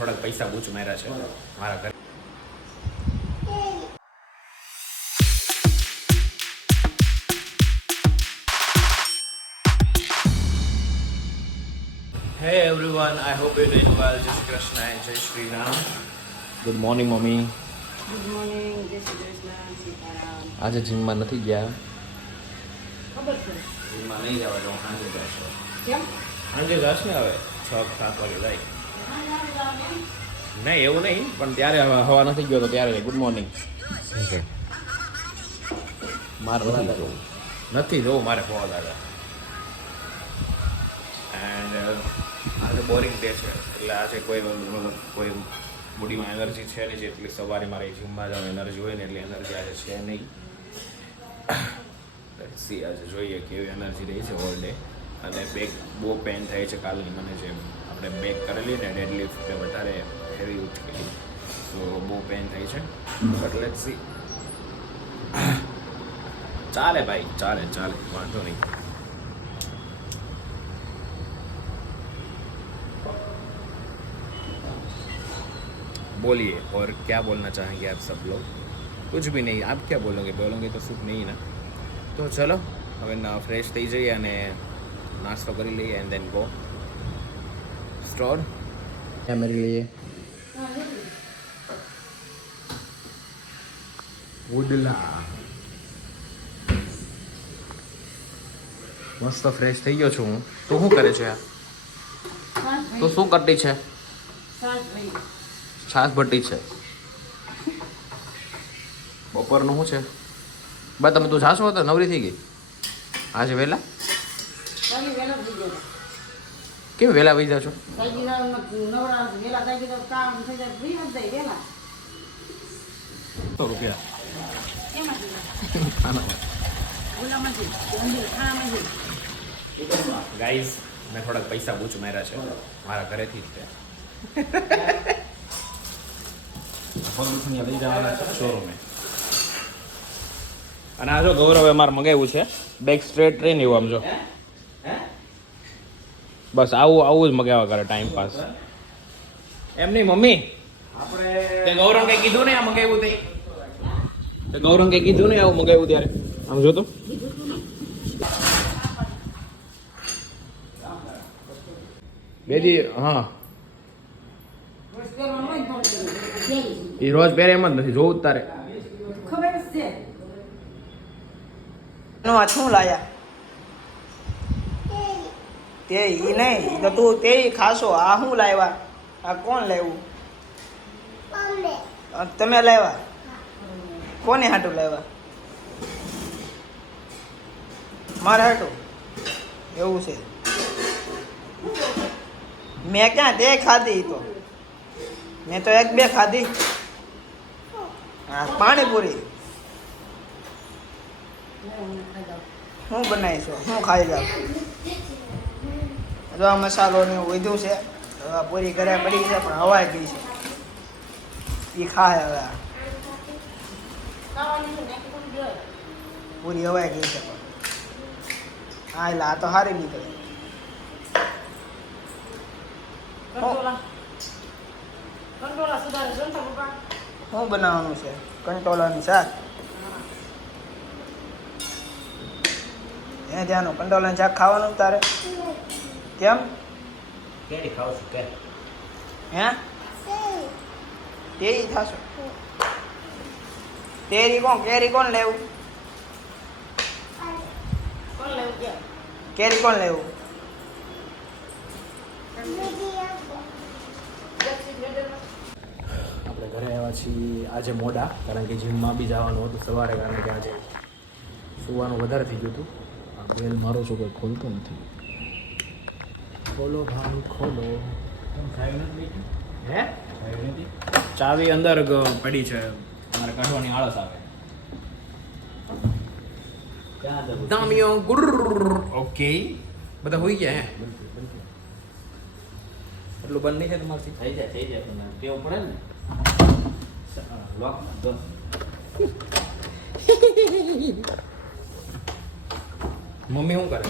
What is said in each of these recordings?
થોડાક પૈસા બૂચ માર્યા છે મારા ઘરે. Hey everyone, I hope you're doing well. Jai Shri Krishna and Jai Shri Ram. Good morning, mommy. Good morning, જય શ્રી કૃષ્ણ, સીતારામ. આજે જીમમાં નથી ગયા. ખબર છે જીમમાં નહીં જવા દઉં, સાંજે જશો. કેમ? સાંજે જશ ને હવે 6-7 વાગે જાય. નહીં એવું નહીં, પણ ત્યારે હવા નથી ગયો તો ત્યારે ગુડ મોર્નિંગ. મારે નથી જોવું મારે બહુ દાદા. એન્ડ આજે બોરિંગ ડે છે એટલે આજે કોઈ બોડીમાં એનર્જી છે નહીં, જેટલી સવારે મારે જીમમાં જવાનું એનર્જી હોય ને એટલી એનર્જી આજે છે નહીં. સી આજે જોઈએ કેવી એનર્જી રહી છે હોલ ડે. અને બેક બહુ પેન થાય છે કાલની મને, જે આપણે બેક કરેલી ને ડેડલિફ્ટ વધારે હેવી ઉઠકેલી, તો બહુ પેન થાય છે. But let's see. ચાલે ભાઈ, ચાલે વાંધો નહીં. बोलिए और क्या बोलना चाहेंगे आप सब लोग? कुछ भी नहीं, आप क्या बोलोगे तो सुख नहीं ना. तो चलो હવે ફ્રેશ થઈ જઈએ અને નાસ્તો કરી લઈએ એન્ડ દેન ગો સ્ટોર. क्या मेरे लिए ઉડલા મસ્ત ફ્રેશ થઈ ગયો છું હું. તો શું કરે છે? તો શું કરતી છે? છાસ ભટ્ટી છે. બપોરનું શું છે? બસ તમે તું જાશો તો નવરી થઈ ગઈ આજે વહેલા? કેમ વહેલા વહી જાઓ છો? 100 રૂપિયા ગાઈઝ, મેં થોડાક પૈસા બૂચ માર્યા છે મારા ઘરેથી જ તે. લઈ જવાના છે શોરૂમે. અને આ જો ગૌરવે મારે મંગાવ્યું છે બેક સ્ટ્રેટ ટ્રેન, એવું આમ જો બસ આવું જ મગાવ્યા કરે ટાઈમ પાસ. એમ નહીં મમ્મી, તે ગૌરવ કઈ કીધું ને આ મંગાવ્યું તે ગૌરવ કઈ કીધું ને આવું મંગાવ્યું ત્યારે આમ જો તો. બેદી હા, એ રોજ પહેરે એમ જ નથી જોવું જ તારે. ખબર છે આ શું લાયા? તે ઈ નહીં તો તું તે ખાશો. આ શું લાવ્યા? આ કોણ લાવ્યું? તમે લાવ્યા? કોને હાટું લાવ્યા? મારે હાટું? એવું છે? મેં ક્યાં તે ખાધી? તો મેં તો 1-2 ખાધી. હા, પાણીપુરી. શું બનાવીશું? શું ખાઈ જાવ? જો આ મસાલો ને વધ્યું છે. હવે પૂરી ઘરે પડી છે પણ હવાઈ ગઈ છે. એ ખાય હવે. પૂરી હવાઈ ગઈ છે પણ હા એટલે આ તો સારી નીકળે. શું બનાવવાનું છે? કંટોલાની શાક. હે ત્યાંનું કંટોલાનું શાક ખાવાનું તારે? કેમ? કેરી ખાવ છું કે? હે તેરી થાશો? તેરી કોણ? કેરી કોણ લેવું? કેરી કોણ લેવું? આપણે ઘરે આવ્યા છીએ આજે મોડા, કારણ કે જીમમાં બી જવાનું હતું સવારે, કારણ કે આજે સુવાનું વધારે થઈ ગયું હતું. આ બેલ મારો છો કોઈ ખોલતો નથી. ખોલો ભાઈ ખોલો. હે ચાવી અંદર પડી છે, મારે કાઢવાની આળસ આવે. દામિયો ગુર. ઓકે, બધા હોઈ ગયા હે? એટલું બંધ નહીં છે તમારથી? થઈ જાય કેવું પડે ને. લોક દો. મમ્મી શું કરે?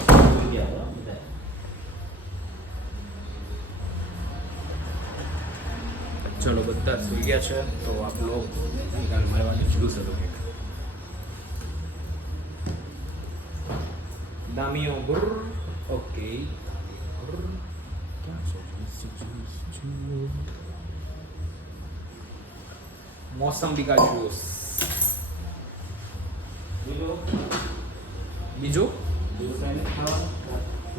ચલો બધા સુઈ ગયા છે તો આપ લોગ નિકાલ મારે વાતે જ્યુસ હતો એક દામીઓ ગુર ઓકે મોસંબી કા જ્यूस બીજું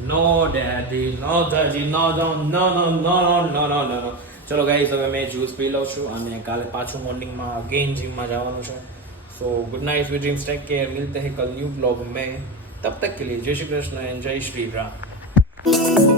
નો ડેડી નો દાદી નો નો નો નો નો નો નો નો ચલો ગાઈસ હવે મેં જ્યુસ પી લઉં છું અને કાલે પાછું મોર્નિંગમાં અગેન જીમમાં જવાનું છે so good night sweet dreams take care मिलते हैं कल न्यू ब्लॉग में तब तक के लिए जय श्री कृष्ण एंड जय श्री राम